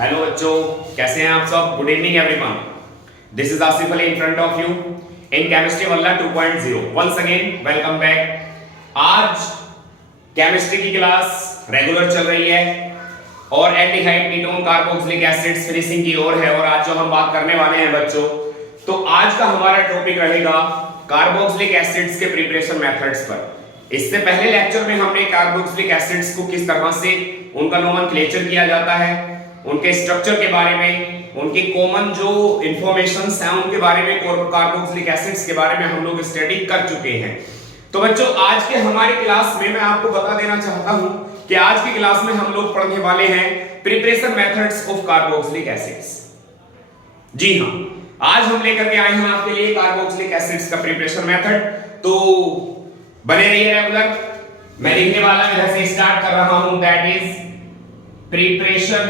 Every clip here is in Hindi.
हेलो बच्चों, कैसे हैं आप सब। Good evening everyone. This is Asif Ali in front of you in chemistry Wallah 2.0। Once again welcome back. आज केमिस्ट्री की क्लास रेगुलर चल रही है और aldehyde ketone carboxylic acids finishing की ओर है। और आज जो हम बात करने वाले हैं बच्चों, तो आज का हमारा टॉपिक रहेगा कार्बोक्सिलिक एसिड्स के प्रिपरेशन मेथड्स पर। इससे पहले लेक्चर में हमने कार्बोक्सिलिक एसिड्स को किस तरह से उनका नोमेनक्लेचर किया जाता है, उनके स्ट्रक्चर के बारे में, उनकी कॉमन जो इंफॉर्मेशंस हैं उनके बारे में, कार्बोक्सिलिक एसिड्स के बारे में हम लोग स्टडी कर चुके हैं। तो बच्चों, आज के हमारी क्लास में मैं आपको बता देना चाहता हूं कि आज की क्लास में हम लोग पढ़ने वाले हैं preparation methods of carboxylic acids. जी हां, आज हम लेकर के आए हैं आपके लिए कार्बोक्सिलिक एसिड्स का प्रिपरेशन मेथड। तो बने रहिए रेगुलर। मैं लिखने वाला इधर से स्टार्ट कर रहा हूं, that is preparation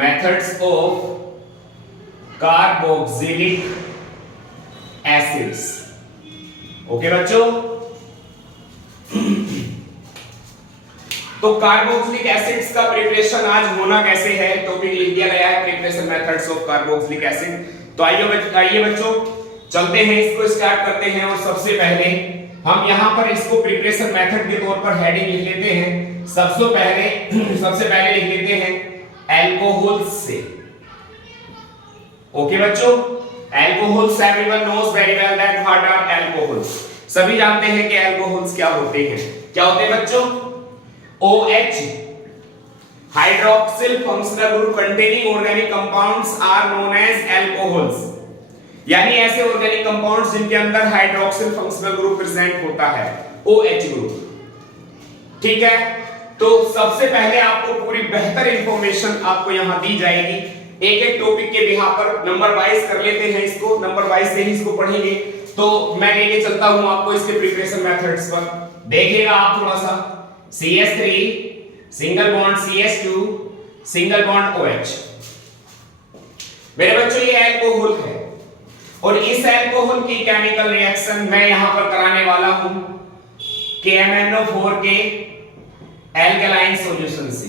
methods of carboxylic acids। Okay बच्चों, तो कार्बोक्सिलिक एसिड्स का प्रिपरेशन आज होना कैसे है, टॉपिक लिख दिया गया है preparation methods of carboxylic acid. तो आइए बच्चों, चलते हैं, इसको स्टार्ट करते हैं। और सबसे पहले हम यहां पर इसको प्रिपरेशन मेथड के तौर पर हेडिंग लिख लेते हैं। सबसे पहले लिख लेते हैं अल्कोहल्स से। ओके बच्चों, alcohols everyone knows very well that what are alcohols. सभी जानते हैं कि अल्कोहल्स क्या होते हैं। क्या होते हैं बच्चों? OH hydroxyl functional group containing organic compounds are known as alcohols. यानी ऐसे ऑर्गेनिक कंपाउंड्स जिनके अंदर हाइड्रोक्सिल फंक्शनल ग्रुप प्रेजेंट होता है, OH ग्रुप। ठीक है, तो सबसे पहले आपको पूरी बेहतर इंफॉर्मेशन आपको यहां दी जाएगी। एक एक टॉपिक के बिहाफ पर नंबर वाइज कर लेते हैं इसको, नंबर वाइज से ही इसको पढ़ेंगे। तो मैं लेके चलता हूं आपको इसके प्रिपरेशन मेथड्स पर। देखिएगा आप थोड़ा सा, CH3 single bond CH2 single bond OH। मेरे बच्चों, ये अल्कोहल है और इस अल्कोहल की केमिकल रिएक्शन मैं यहां पर कराने वाला हूं KMnO4 के एल्कलाइन सॉल्यूशन से।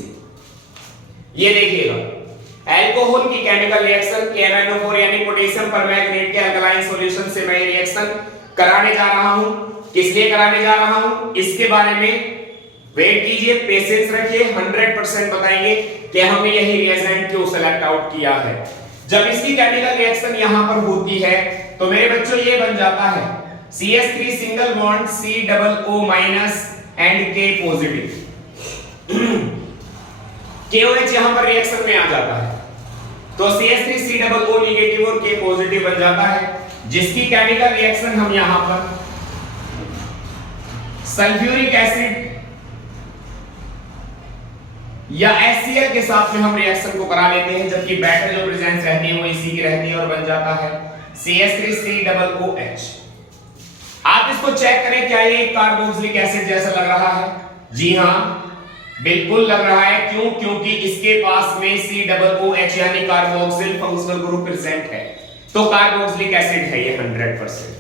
ये देखिएगा, अल्कोहल की केमिकल रिएक्शन KMnO4 यानी पोटेशियम परमैंगनेट के एल्कलाइन सॉल्यूशन से मैं रिएक्शन कराने जा रहा हूं। किस लिए कराने जा रहा हूं, इसके बारे में वेट कीजिए, पेशेंस रखिए। 100% बताएंगे कि हमने यही रिएजेंट क्यों सेलेक्ट आउट किया है। जब इसकी केमिकल रिएक्शन यहां पर होती है तो मेरे बच्चों ये बन जाता है CH3 single bond COO minus and K positive. KOH यहां पर रिएक्शन में आ जाता है तो CH3 COO नेगेटिव और K पॉजिटिव बन जाता है, जिसकी केमिकल रिएक्शन हम यहां पर सल्फ्यूरिक एसिड या HCl के साथ में हम रिएक्शन को करा लेते हैं, जबकि बेटर जो प्रेजेंस रहती है वो इसी की रहती है और बन जाता है CH3COOH। आप इसको चेक करें, क्या ये कार्बोक्सिलिक एसिड जैसा लग रहा है? जी हां, बिल्कुल लग रहा है। क्यों? क्योंकि इसके पास में COOH यानी कार्बोक्सिल फंक्शनल ग्रुप प्रेजेंट है, तो कार्बोक्सिलिक एसिड है ये 100%।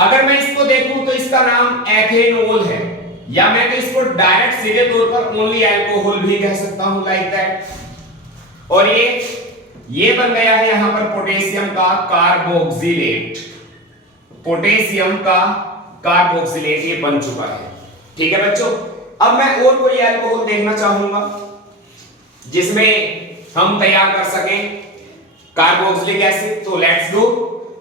अगर मैं इसको देखूं तो इसका नाम एथेनॉल है, या मैं तो इसको डायरेक्ट सीधे तौर पर ओनली अल्कोहल भी कह सकता हूं, लाइक दैट। और ये बन गया है यहां पर पोटेशियम का कार्बोक्सिलेट। पोटेशियम का कार्बोक्सिलेट ये बन चुका है। ठीक है बच्चों, अब मैं और कोई अल्कोहल देखना चाहूंगा जिसमें हम तैयार कर सकें कार्बोक्सिलिक एसिड। तो लेट्स गो,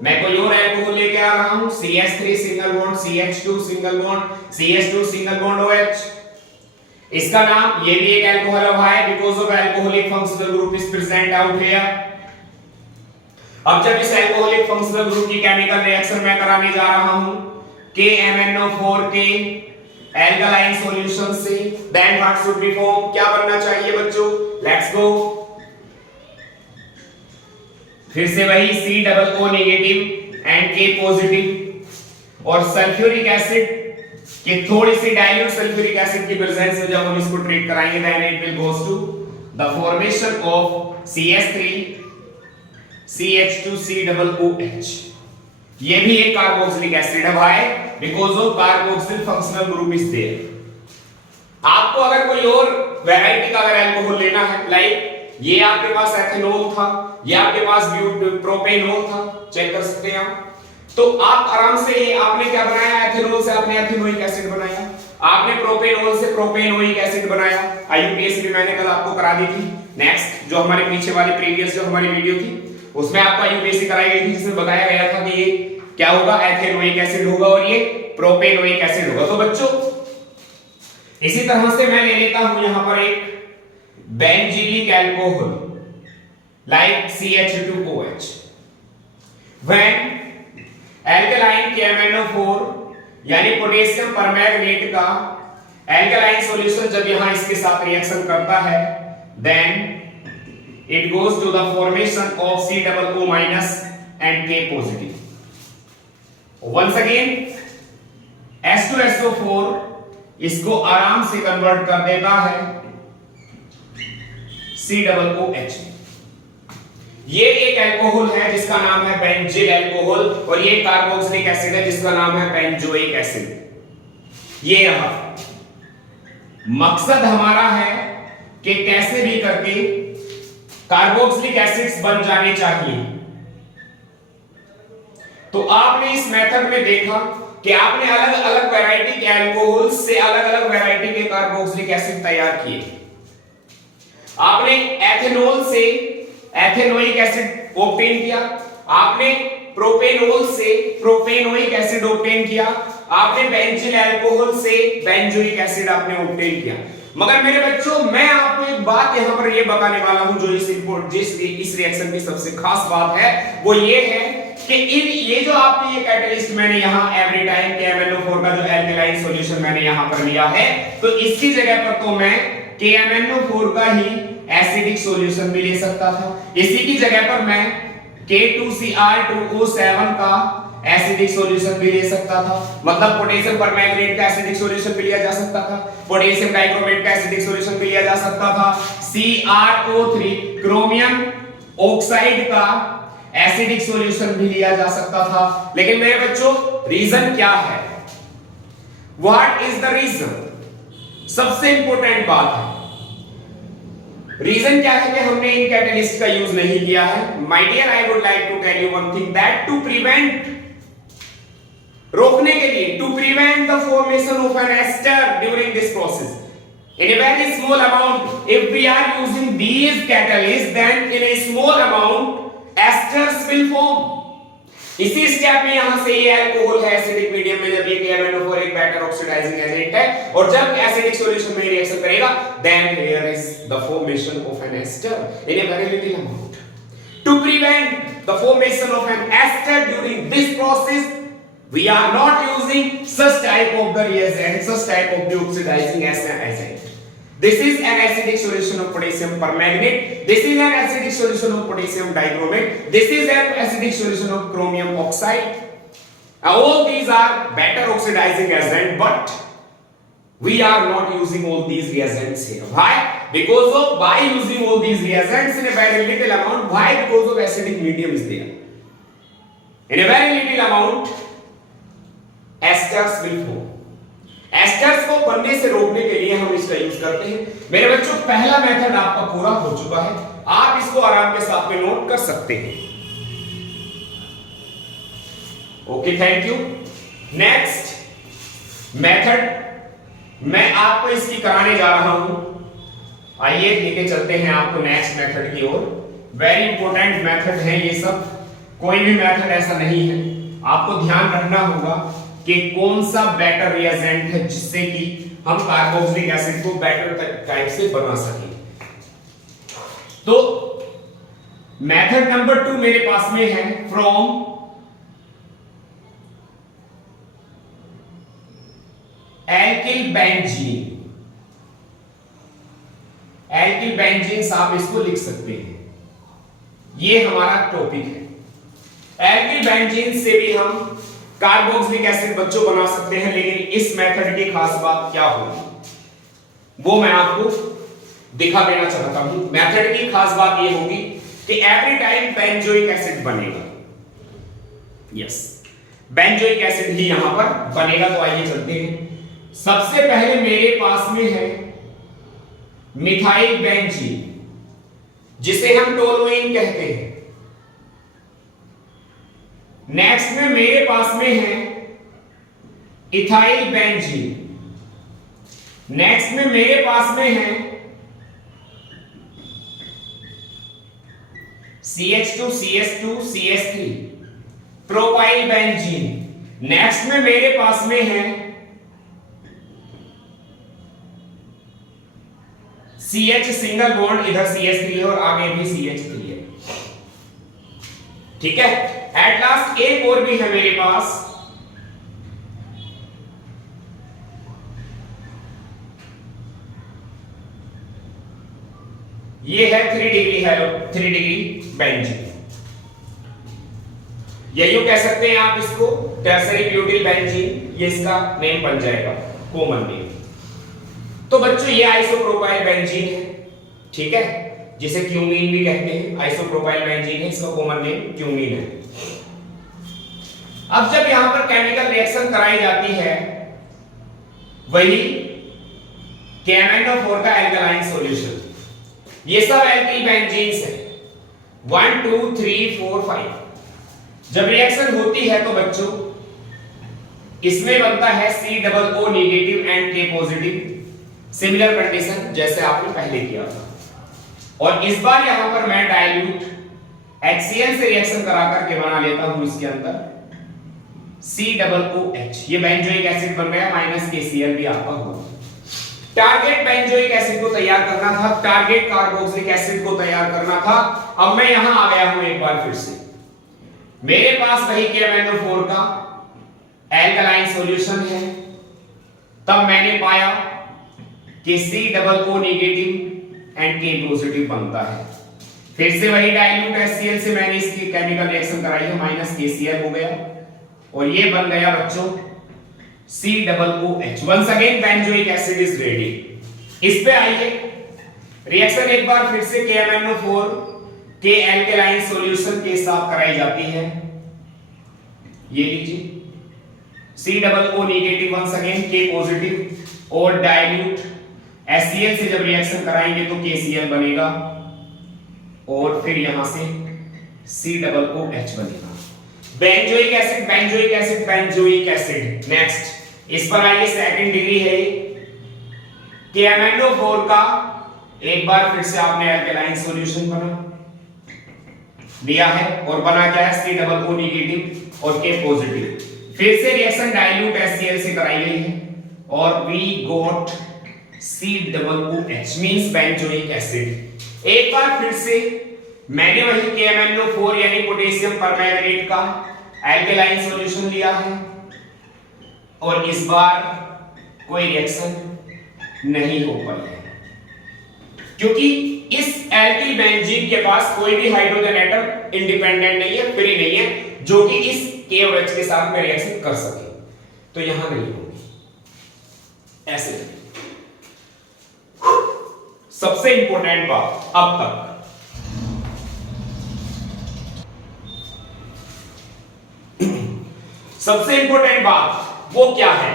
मैं कोई और अल्कोहल लेके आ रहा हूं CH3 single bond CH2 single bond CH2 single bond OH। इसका नाम, ये भी एक अल्कोहल हुआ है because of alcoholic functional group is present out here. अब जब इस अल्कोहलिक फंक्शनल ग्रुप की केमिकल रिएक्शन मैं कराने जा रहा हूं KMnO4 के एल्कलाइन सॉल्यूशन से, then what should be form? क्या बनना चाहिए बच्चों? Let's go. फिर से वही COO negative and K positive और सल्फ्यूरिक एसिड की थोड़ी सी डाइल्यूट सल्फ्यूरिक एसिड की प्रेजेंस में जब हम इसको ट्रीट कराएंगे then it will goes to the formation of CH3 CH2COOH। ये भी एक कार्बोक्सिलिक एसिड है भाई, because of carboxyl functional group is there. आपको अगर कोई और वैरायटी का अगर अल्कोहल लेना है, लाइक ये आपके पास एथेनॉल था, ये आपके पास प्रोपेनॉल था, चेक कर सकते हैं आप। तो आप आराम से, ये आपने क्या बनाया, एथेनॉल से आपने एथेनोइक एसिड बनाया, आपने प्रोपेनॉल से प्रोपेनोइक एसिड बनाया। आईयूपीएससी में मैंने कल आपको करा दी थी। नेक्स्ट जो हमारे पीछे वाली प्रीवियस जो हमारी वीडियो थी उसमें आपको आईयूपीएससी कराई गई थी, जिसमें बताया गया था कि ये क्या होगा, एथेनोइक एसिड होगा और ये प्रोपेनोइक एसिड होगा। तो बच्चों इसी तरह से मैं ले लेता हूं यहां पर एक benzylic alcohol like CH2OH when alkaline KMnO4 यानी पोटेशियम परमैंगनेट का alkaline सॉल्यूशन जब यहां इसके साथ रिएक्शन करता है, then it goes to the formation of COO- and K positive. Once again H2SO4 इसको आराम से कन्वर्ट कर देता है COOH। ये एक अल्कोहल है जिसका नाम है बेंजील अल्कोहल, और ये कार्बोक्सिलिक एसिड है जिसका नाम है बेंजोइक एसिड। ये रहा। मकसद हमारा है कि कैसे भी करके कार्बोक्सिलिक एसिड्स बन जाने चाहिए। तो आपने इस मेथड में देखा कि आपने अलग अलग वैरायटी के अल्कोहल से अलग अलग वैरायटी के कार्बोक्सिलिक एसिड तैयार किए। आपने एथेनॉल से एथेनोइक एसिड ऑब्टेन किया, आपने प्रोपेनॉल से प्रोपेनोइक एसिड ऑब्टेन किया, आपने बेंजील अल्कोहल से बेंजोइक एसिड आपने ऑब्टेन किया। मगर मेरे बच्चों मैं आपको एक बात यहां पर ये बताने वाला हूं जो इस रिएक्शन की सबसे खास बात है, वो ये है कि ये जो आपने ये कैटलिस्ट मैंने यहां एवरी टाइम KMnO4 का जो एल्कलाइन सॉल्यूशन मैंने यहां पर लिया है, तो इसकी जगह पर तो मैं KMnO4 का ही एसिडिक सॉल्यूशन भी ले सकता था। इसी की जगह पर मैं K2Cr2O7 का एसिडिक सॉल्यूशन भी ले सकता था, मतलब पोटेशियम परमैंगनेट का एसिडिक सॉल्यूशन भी लिया जा सकता था, पोटेशियम डाइक्रोमेट का एसिडिक सॉल्यूशन भी लिया जा सकता था, CrO3 क्रोमियम ऑक्साइड का एसिडिक सॉल्यूशन भी लिया जा सकता था। लेकिन मेरे बच्चों रीजन क्या है, व्हाट इज द रीजन? सबसे इंपॉर्टेंट बात है, रीजन क्या है कि हमने इन कैटलिस्ट का यूज नहीं किया है। My dear, I would like to tell you one thing that to prevent, रोकने के लिए, to prevent the formation of an ester during this process in a very small amount, if we are using these catalysts then in a small amount esters will form। इसी स्टेप में यहां से ये अल्कोहल है एसिडिक मीडियम में, जब ये KMnO4 एक बेटर ऑक्सीडाइजिंग एजेंट है और जब एसिडिक सॉल्यूशन में रिएक्शन करेगा then here is the formation of an ester in a very little amount। To prevent the formation of an ester during this process we are not using such type of the reagent, such type of the oxidizing agent। This is an acidic solution of potassium permanganate, this is an acidic solution of potassium dichromate, this is an acidic solution of chromium oxide। All these are better oxidizing agent, but we are not using all these reagents here। Why? Because of by using all these reagents in a very little amount, why? Because of acidic medium is there, in a very little amount esters will form। Asters को बनने से रोकने के लिए हम इसका यूज करते हैं। मेरे बच्चों पहला मेथड आपका पूरा हो चुका है, आप इसको आराम के साथ में नोट कर सकते हैं। Okay, thank you. Next method मैं आपको इसकी कराने जा रहा हूं, आइए लेके चलते हैं आपको नेक्स्ट मेथड की ओर। वेरी इंपॉर्टेंट मेथड है ये सब, कोई भी मेथड ऐसा नहीं है। आपको ध्यान रखना होगा कि कौन सा बेटर रिएजेंट है जिससे कि हम कार्बोक्सिलिक एसिड को बेटर टाइप से बना सकें। तो मेथड नंबर 2 मेरे पास में है from alkyl benzene. Alkyl benzene आप इसको लिख सकते हैं, ये हमारा टॉपिक है। एल्किल बेंजीन से भी हम कार्बोक्सिलिक एसिड बच्चों बना सकते हैं, लेकिन इस मेथड की खास बात क्या होगी वो मैं आपको दिखा देना चाहता हूं। मेथड की खास बात ये होगी कि एवरी टाइम बेंजोइक एसिड बनेगा। यस, बेंजोइक एसिड ही यहां पर बनेगा। तो आइए चलते हैं। सबसे पहले मेरे पास में है मिथाइल बेंजीन, जिसे हम टोलुइन कहते हैं। नेक्स्ट में मेरे पास में है इथाइल बेंजीन। नेक्स्ट में मेरे पास में है CH2 CH2 CH3 propyl benzene. Next में मेरे पास में है CH सिंगल बॉन्ड, इधर CH3 है और आगे भी CH3 है। ठीक है। एट लास्ट एक और भी है मेरे पास, ये है 3 डिग्री हेलो 3 डिग्री बेंजीन। या यूं कह सकते हैं आप इसको टर्सरी ब्यूटिल बेंजीन, ये इसका नेम बन जाएगा, कॉमन नेम। तो बच्चों ये आइसोप्रोपाइल बेंजीन है, ठीक है, जिसे क्यूमीन भी कहते हैं। आइसोप्रोपाइल बेंजीन है, इसका कॉमन नेम क्यूमीन है। अब जब यहां पर केमिकल रिएक्शन कराई जाती है, वही KMnO4 का एल्कलाइन सॉल्यूशन, ये सब एल्किल बेंजीन्स है 1 2 3 4 5। जब रिएक्शन होती है तो बच्चों इसमें बनता है COO negative and K positive, similar condition जैसे आपने पहले किया था। और इस बार यहां पर मैं डाइल्यूट HCl से रिएक्शन करा करके बना लेता हूं इसके अंदर COOH। ये बेंजोइक एसिड बन गया, माइनस KCl भी आपका होगा। टारगेट बेंजोइक एसिड को तैयार करना था, टारगेट कार्बोक्सिलिक एसिड को तैयार करना था। अब मैं यहां आ गया हूं एक बार फिर से, मेरे पास वही KMnO4 का एल्कलाइन सॉल्यूशन है। तब मैंने पाया कि COO negative and K positive बनता है। फिर से वही डाइल्यूट HCl से मैंने इसकी केमिकल रिएक्शन कराई है, माइनस KCl हो गया और ये बन गया बच्चों COOH। Once again benzoic acid is ready. इस पे आइए, रिएक्शन एक बार फिर से KMnO4 के एल्कलाइन सॉल्यूशन के साथ कराई जाती है। ये लीजिए COO negative once again K positive और डाइल्यूट HCl से जब रिएक्शन कराएंगे तो KCl बनेगा और फिर यहां से COOH बनेगा। Benzoic acid benzoic acid benzoic acid. Next इस पर आइए, सेकंड डिग्री है KMnO4 का। एक बार फिर से आपने एल्कलाइन सॉल्यूशन बना दिया है और बना क्या है COO नेगेटिव और K पॉजिटिव। फिर से रिएक्शन डाइल्यूट HCl से कराई गई है और we got COOH means benzoic acid. एक बार फिर से मैंने वही KMnO4 यानी पोटेशियम परमैंगनेट का एल्कलाइन सॉल्यूशन लिया है और इस बार कोई रिएक्शन नहीं हो पाई है, क्योंकि इस एल्किल बेंजीन के पास कोई भी हाइड्रोजन एटम इंडिपेंडेंट नहीं है, फ्री नहीं है, जो कि इस K और H के साथ में रिएक्शन कर सके। तो यहां नहीं होगी ऐसे। सबसे इंपॉर्टेंट बात अब तक, सबसे इंपॉर्टेंट बात वो क्या है?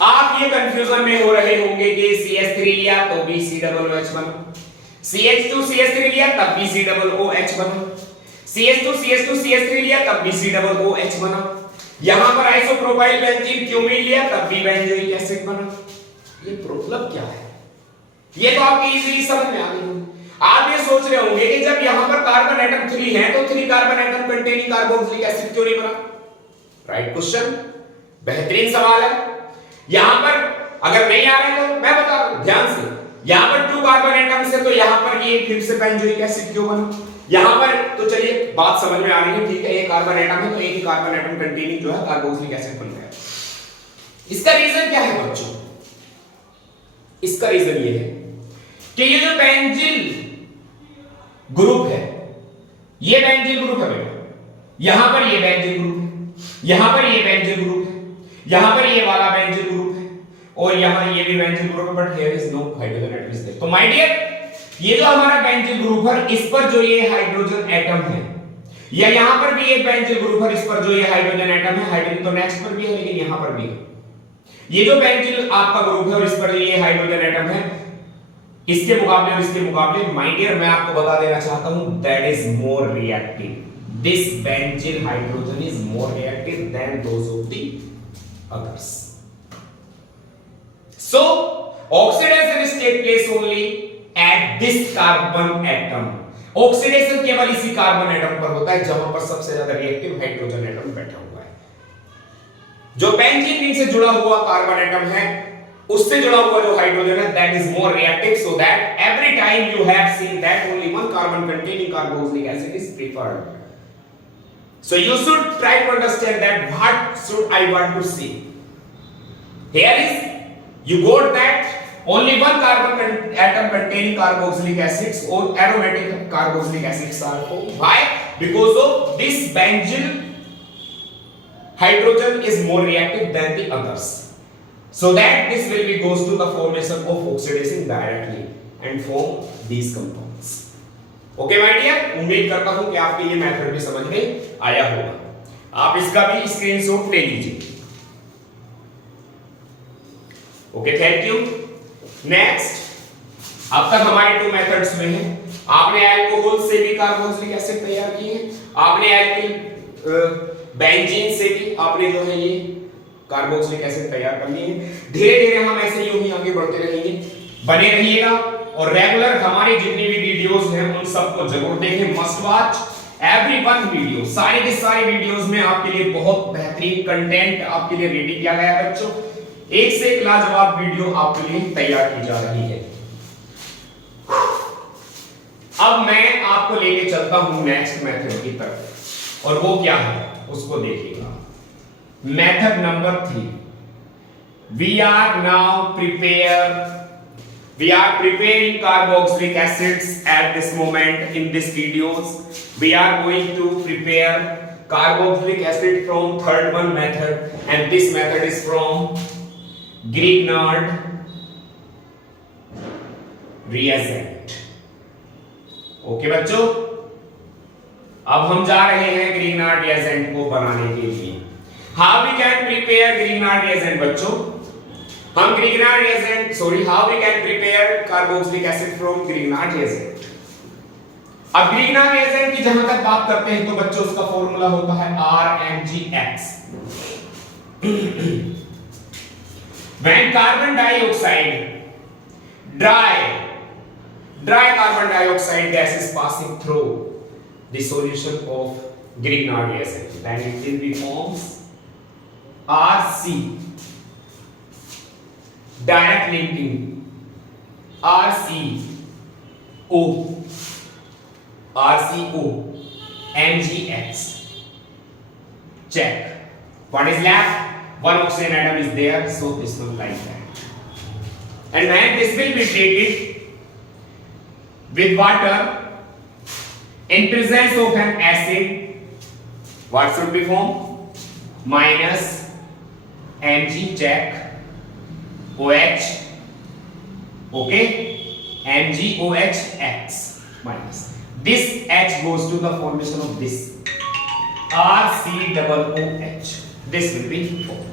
आप ये कंफ्यूजन में हो रहे होंगे कि CH3 लिया तो भी COOH बना, CH2 CH3 लिया तब भी COOH बना, CH2 CH2 CH3 लिया तब भी COOH बना, यहां पर आइसोप्रोपाइल बेंजीन क्यूमीन लिया तब भी बेंजोइक एसिड बना। ये मतलब क्या है? ये तो आपकी इजीली समझ में आ गई। आप ये सोच रहे होंगे कि जब यहां पर कार्बन एटम 3 है तो 3 carbon atom containing carboxylic acid क्यों नहीं बना? राइट क्वेश्चन, बेहतरीन सवाल है। यहां पर अगर नहीं आ रहा है तो मैं बता दूं ध्यान से, यहां पर 2 कार्बन एटम्स है तो यहां पर ये फिर से बेंजोइक एसिड क्यों बना? यहां पर तो चलिए बात समझ में आ रही है, ठीक है, एक कार्बन एटम है तो एक ही कार्बन एटम कंटेनिंग जो है कार्बोक्सिलिक एसिड बन गया। इसका रीजन क्या है बच्चों? इसका रीजन ये है कि ये जो बेंजीन ग्रुप है, ये बेंजीन ग्रुप है बेटा, यहां पर ये बेंजीन ग्रुप है, यहां पर ये बेंजीन ग्रुप है, यहां पर ये वाला बेंजीन ग्रुप है और यहां ये भी बेंजीन ग्रुप है, but here is no hydrogen atom is there. तो माय डियर, ये जो हमारा बेंजीन ग्रुप है, इस पर जो ये हाइड्रोजन एटम है, या यहां पर भी एक बेंजीन ग्रुप है, इस पर जो ये हाइड्रोजन एटम है, हाइड्रोजन तो नेक्स्ट पर भी है लेकिन यहां पर भी है। ये जो बेंजीन आपका ग्रुप है और इस पर ये हाइड्रोजन एटम है, इसके मुकाबले और इसके मुकाबले माय डियर मैं आपको बता देना चाहता हूं that is more reactive, this benzene hydrogen is more reactive than those of the others. So oxidation is take place only at this carbon atom. Oxidation केवल इसी कार्बन एटम पर होता है जहां पर सबसे ज्यादा रिएक्टिव हाइड्रोजन एटम बैठा हुआ है। जो बेंजीन रिंग से जुड़ा हुआ कार्बन एटम है, उससे जुड़ा हुआ जो हाइड्रोजन है, that is more reactive, so that every time you have seen that only one carbon containing carboxylic acid is preferred. So you should try to understand that what should I want to say. Here is you got that only one carbon atom containing carboxylic acids or aromatic carboxylic acids are formed. Why? Because of this benzene hydrogen is more reactive than the others. So that this will be goes to the formation of oxidation directly and form these compounds. Okay my dear, उम्मीद करता हूं कि आपके ये मेथड भी समझ में आया होगा। आप इसका भी स्क्रीनशॉट ले लीजिए। Okay, thank you. नेक्स्ट, अब तक हमारे 2 मेथड्स में है। आपने अल्कोहल से भी कार्बोक्सिलिक एसिड तैयार किए हैं, आपने एल्किल बेंजीन से भी आपने जो है ये कार्बोक्सिलिक एसिड तैयार कर लिए हैं। धीरे धीरे हम ऐसे यूं ही आगे बढ़ते रहेंगे। बने रहिएगा और रेगुलर हमारी जितनी भी वीडियोस हैं उन सबको जरूर देखें। Must watch every one video, सारी की सारी वीडियोस में आपके लिए बहुत बेहतरीन कंटेंट आपके लिए रेडी किया गया है बच्चों। एक से एक लाजवाब वीडियो आपके लिए तैयार की जा रही है। अब मैं आपको लेके चलता हूं नेक्स्ट मेथड की तरफ, और वो क्या है उसको देखिएगा। Method number 3, we are preparing carboxylic acids at this moment. In this videos we are going to prepare carboxylic acid from third one method, and this method is from Grignard reagent. Okay बच्चों, अब हम जा रहे हैं Grignard reagent को बनाने के लिए। How we can prepare Grignard reagent बच्चों? हम Grignard reagent, how we can prepare carboxylic acid from Grignard reagent? अब Grignard reagent की जहां तक बात करते हैं तो बच्चों उसका फॉर्मूला होता है RMgX. When carbon dioxide, dry carbon dioxide gas is passing through the solution of Grignard reagent, then it will be forms RC, direct linking, RCO, MgX. Check. What is left? One oxygen atom is there, so this one like that. And when this will be treated with water in presence of an acid, what should be formed? Minus Mg, check, OH, okay, MgOH X minus. This H goes to the formation of this RCOOH. This will be formed.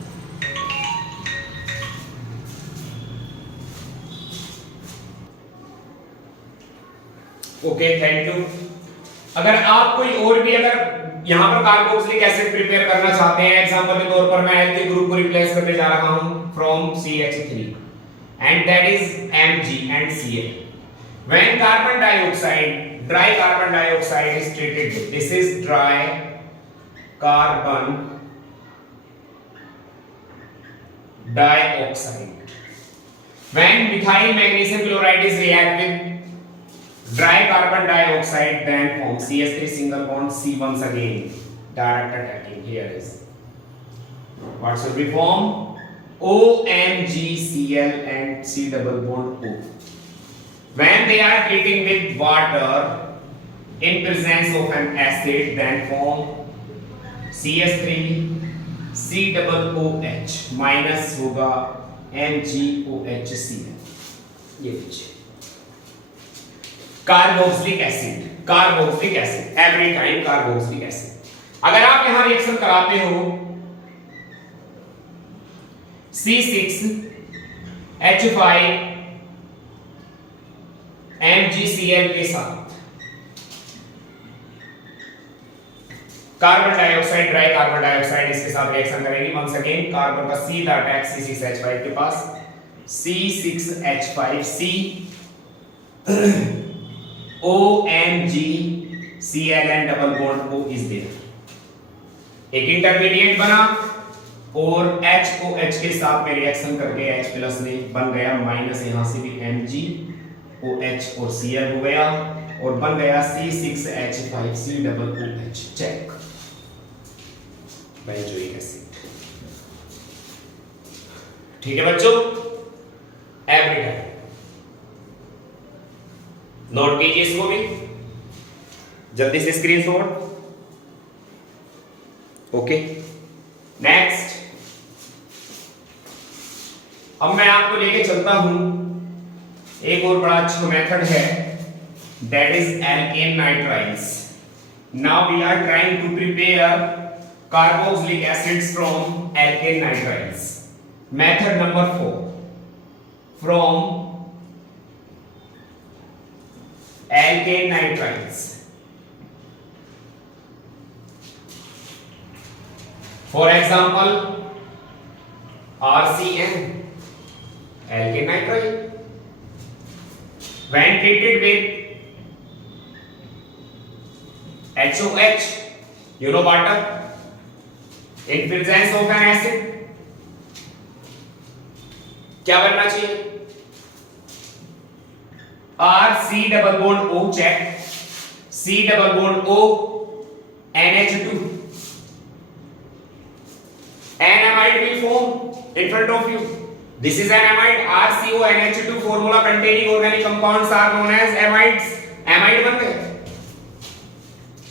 Okay, thank you. अगर आप कोई और भी अगर यहां पर कार्बोक्सिलिक एसिड प्रिपेयर करना चाहते हैं, एग्जांपल के तौर पर मैं एल्किल ग्रुप को रिप्लेस करने जा रहा हूं from CH3 and that is Mg and Cl. When carbon dioxide, dry carbon dioxide is treated with, this is dry carbon dioxide. When methyl magnesium chloride is react with dry carbon dioxide, then form CH3 single bond C once again, direct attacking. Here is what should be formed? OMgCl and C double bond O. When they are treating with water in presence of an acid, then form CH3 C double OH minus होगा MgOHCl. ये लीजिए carboxylic acid. Carboxylic acid, every time carboxylic acid. अगर आप यहां रिएक्शन कराते हो C6H5MgCl के साथ carbon dioxide, dry carbon dioxide इसके साथ रिएक्शन करेगी। वंस अगेन कार्बन का सीधा अटैक C6H5 के पास, C6H5C OMgCl and double bond O is there। एक इंटरमीडिएट बना और HOH के साथ में रिएक्शन करके H प्लस ने बन गया माइनस, यहां से भी MgOH और Cl हो गया और बन गया C6H5C double OH। Check benzoic acid. ठीक है बच्चों, एवरी टाइम नोट कीजिए इसको भी जल्दी से स्क्रीनशॉट। ओके नेक्स्ट, अब मैं आपको लेके चलता हूं एक और बड़ा अच्छा मेथड है, that is alkane nitriles. Now we are trying to prepare carboxylic acids from alkane nitriles. Method number 4, from alkane nitriles. For example, RCN, alkane nitrile, when treated with HOH, you know water, in presence of an acid, क्या बनना चाहिए? R C double bond O, check, C double bond O NH2, an amide will form in front of you. This is an amide, RCO NH2 formula containing organic compounds are known as amides. Amide बन गए।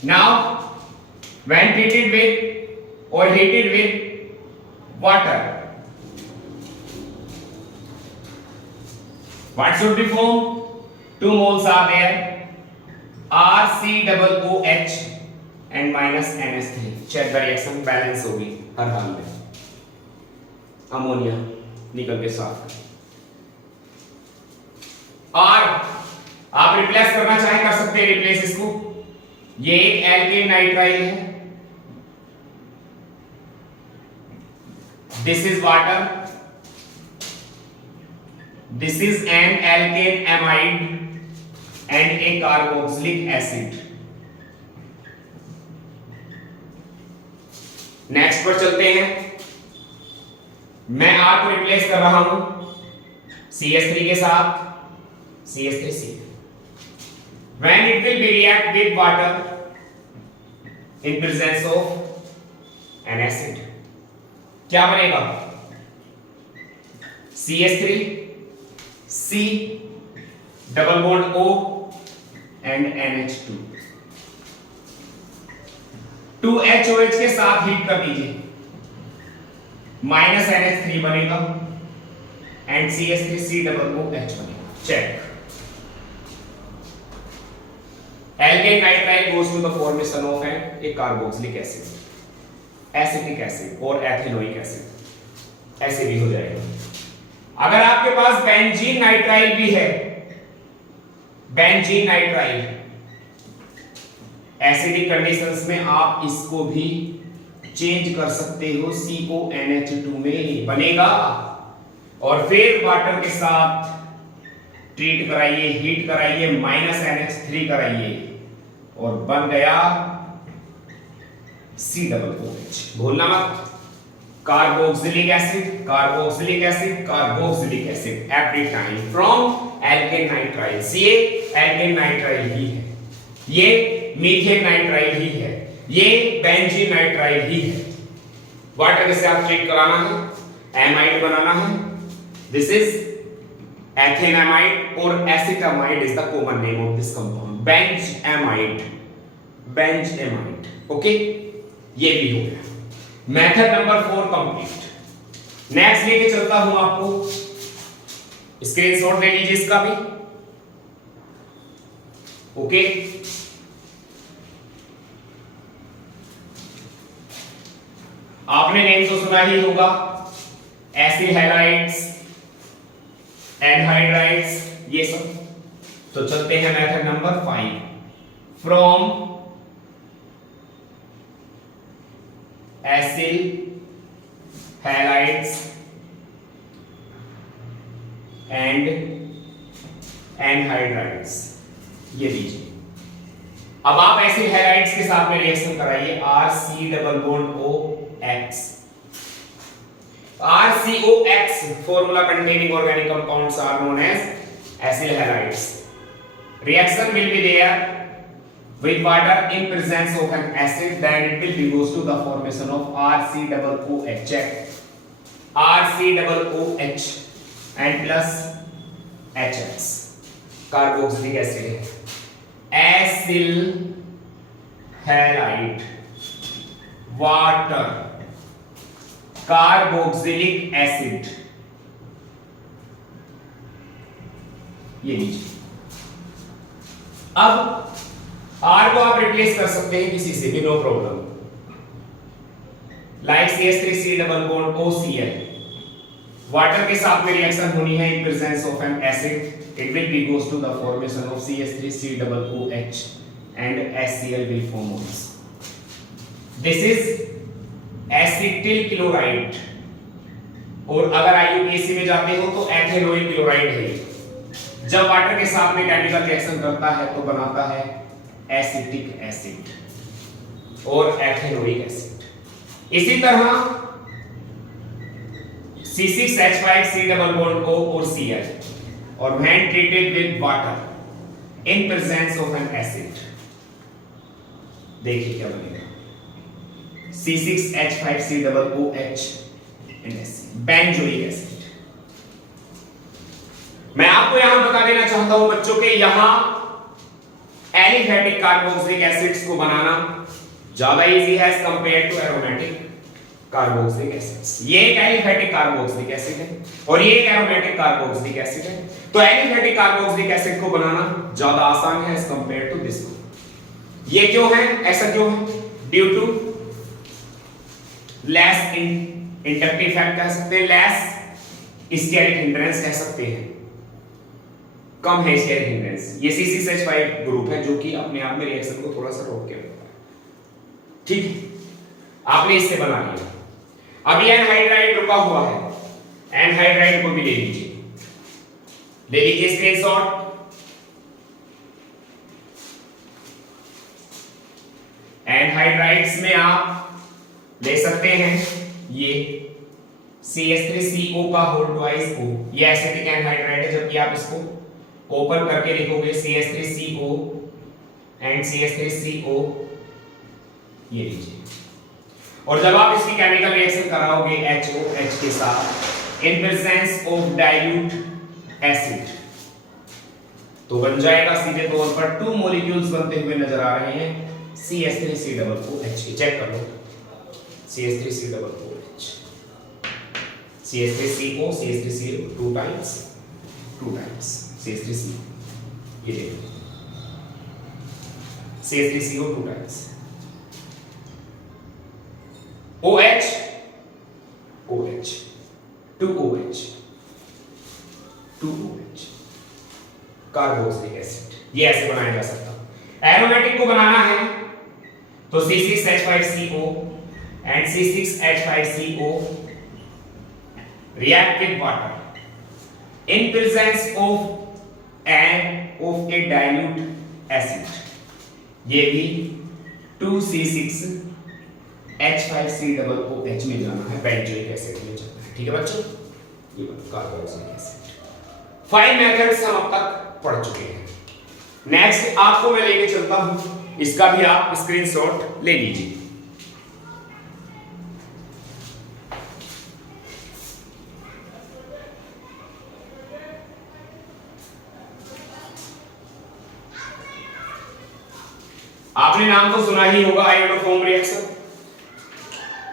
Now when treated with or heated with water, what should be formed? 2 moles are there, RCOOH and minus NH3। check the reaction, balance होगी हर हाल में। अमोनिया निकल के साफ करें। और आप रिप्लेस करना चाहें कर सकते हैं रिप्लेस इसको। ये एक एल्केन नाइट्राइल है, this is water, this is an alkane amide and a carboxylic acid। Next पर चलते हैं। मैं R को रिप्लेस कर रहा हूं CH3 के साथ, CH3C। when it will be react with water in presence of an acid, क्या बनेगा? CH3 C double bond O and NH2, 2HOH के साथ हीट कर दीजिए, माइनस NH3 बनेगा एंड CH3C double OH बनेगा। Check, alkane nitrile goes to the formation of a carboxylic acid, acetic acid और एथिलोइक एसिड, ऐसे भी हो जाएगा। अगर आपके पास बेंजीन नाइट्राइल भी है, बेंजीन नाइट्राइल, एसिडिक कंडीशंस में आप इसको भी चेंज कर सकते हो, CONH2 में बनेगा और फिर वाटर के साथ ट्रीट कराइए, हीट कराइए, माइनस NH3 कराइए और बन गया C-OH। भूलना मत, carboxylic acid, carboxylic acid, carboxylic acid every time from alkane nitrile. ये एल्केन नाइट्राइल ही है, ये मीथेन नाइट्राइल ही है, ये बेंजीन नाइट्राइल ही है। वाटर के साथ ट्रीट कराना है, एमाइड बनाना है। दिस इज एथेनामाइड और acetamide is the common name of this compound, Benz amide, Benz amide. Okay, ये भी हो गया। Method number 4 complete. नेक्स्ट लेके चलता हूं आपको, स्क्रीनशॉट ले लीजिए इसका भी। ओके, आपने नेम तो सुना ही होगा, एसिड हैलाइड्स, एनहाइड्राइड्स, ये सब। तो चलते हैं method number 5, from acid halides and anhydrides, ये लीजिए। अब आप एसिड हैलाइड्स के साथ में रिएक्शन कराइए, RC double bond OX। RCOX formula containing organic compounds are known as acyl halides. Reaction will be there with water in presence of an acid, then it will be goes to the formation of RCOOH. RCOOH and plus HX, carboxylic acid है। Acyl halide, water, carboxylic acid, ये लीजिए। अब R को आप रिप्लेस कर सकते हैं किसी से भी, no problem, like CH3C double bond OCl। Water के साथ में रिएक्शन होनी है in presence of an acid, it will be goes to the formation of CH3C double OH and HCl will form on this. This is acetyl chloride, और अगर IUPAC में जाते हो तो एथेनोइल क्लोराइड है। जब वाटर के साथ में केमिकल रिएक्शन करता है तो बनाता है एसिटिक एसिड और एथेनोइक एसिड। इसी तरह C6H5C डबल बॉन्ड O और Cl, और when treated with water in presence of an acid, देखिए क्या बनेगा, C6H5C double OH and acid, benzoic acid. मैं आपको यहां बता देना चाहता हूं बच्चों के, यहां एलिफेटिक कार्बोक्सिलिक एसिड्स को बनाना ज्यादा इजी है as compare to aromatic carboxylic acids. ये एक एलिफेटिक कार्बोक्सिलिक एसिड है और ये एक एरोमेटिक कार्बोक्सिलिक एसिड है, तो एलिफेटिक कार्बोक्सिलिक एसिड को बनाना ज्यादा आसान है as compare to this one. ये क्यों है, ऐसा क्यों है? Due to less inductive effect कह सकते हैं, लेस स्टेरिक हिंड्रेंस कह सकते हैं, कम है स्टेरिक हिंड्रेंस। ये C6H5 ग्रुप है जो कि अपने आप में रिएक्शन को थोड़ा सा रोक के रखता है, ठीक है, आपने इससे बना लिया। अब ये एनहाइड्राइड रुका हुआ है, एनहाइड्राइड को भी ले लीजिए, ले लीजिए स्क्रीनशॉट। एनहाइड्राइड्स में आप ले सकते हैं ये CH3CO का होल ट्वाइस O, ये एसिटिक एनहाइड्राइड है, जबकि आप इसको ओपन करके लिखोगे CH3CO एंड CH3CO, ये लीजिए। और जब आप इसकी केमिकल रिएक्शन कराओगे HOH के साथ इन प्रेजेंस ऑफ डाइल्यूट एसिड, तो बन जाएगा सीधे तौर पर 2 मॉलिक्यूल्स बनते हुए नजर आ रहे हैं CH3C डबल OH। चेक कर लो, CH3C double OH, CH3CO, CH3CO 2 times CH3CO, ये देखो CH3CO 2 times OH, OH, 2OH, 2OH, carboxylic acid, ये ऐसे बनाया जा सकता। एरोमेटिक को बनाना है तो C6H5CO and C6H5CO react with water in presence of a dilute acid, ये भी 2C6H5C डबल OH में जाना है, बेंजोइक एसिड में जाना है, ठीक है बच्चों, ये कार्बोक्सिलिक एसिड। 5 मेथड्स हम अब तक पढ़ चुके हैं। नेक्स्ट आपको मैं लेके चलता हूं, इसका भी आप स्क्रीनशॉट ले लीजिए। आपने नाम तो सुना ही होगा आयोडोफॉर्म रिएक्शन,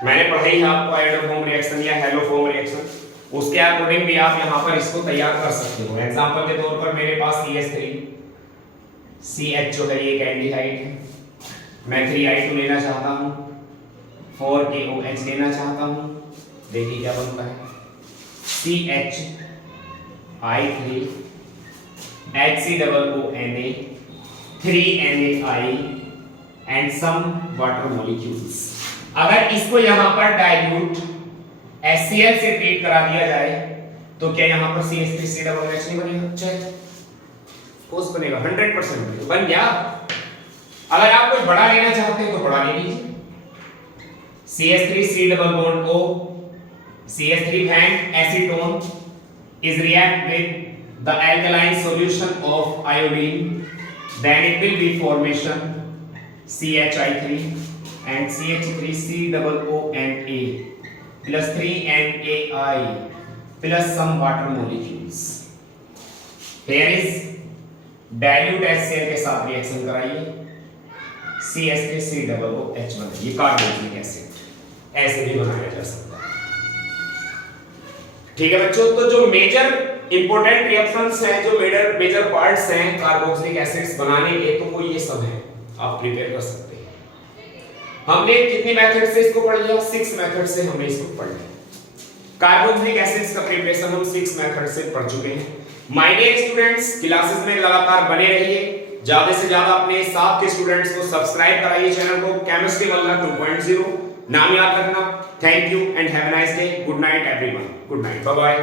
मैंने पढ़ाई है आपको आयोडोफॉर्म रिएक्शन या हेलोफॉर्म रिएक्शन, उसके अकॉर्डिंग भी आप यहां पर इसको तैयार कर सकते हो। एग्जांपल के तौर पर मेरे पास CH3CH जो है ये एक एल्डिहाइड है, मैं 3I2 लेना चाहता हूं, 4KOH लेना चाहता हूं, देखिए क्या बनता है CH3 HCOONA 3NaI and some water molecules. अगर इसको यहां पर डाइल्यूट HCl से ट्रीट करा दिया जाए तो क्या यहां पर CH3COOH नहीं बनेगा? चेक कोर्स बनेगा 100% बन गया। अगर आप कुछ बड़ा लेना चाहते हैं तो बड़ा ले लीजिए, CH3C double bond O CH3 band acetone is react with the alkaline solution of iodine, then it will be formation CHI3 and CH3COONA plus 3NaI plus some water molecules. Here is dilute HCl के साथ रिएक्शन कराइए, CH3COOH बने, ये कार्बोक्सिलिक एसिड ऐसे भी बनाया जा सकता है। ठीक है बच्चों, तो जो मेजर इंपॉर्टेंट रिएक्शंस हैं, जो मेजर पार्ट्स हैं कार्बोक्सिलिक एसिड्स बनाने के, तो वो ये सब हैं, आप प्रिपेयर कर सकते हैं। हमने कितनी मेथड से इसको पढ़ लिया? 6 मेथड से हमने इसको पढ़ लिया। कार्बोक्सिलिक एसिड्स का प्रिपरेशन हम 6 मेथड से पढ़ चुके हैं। माय डियर स्टूडेंट्स, क्लासेस में लगातार बने रहिए, ज्यादा से ज्यादा अपने साथ के स्टूडेंट्स को सब्सक्राइब कराइए चैनल को, केमिस्ट्री वाला 2.0 नाम याद रखना। Thank you and have a nice day. Good night everyone, good night, bye bye.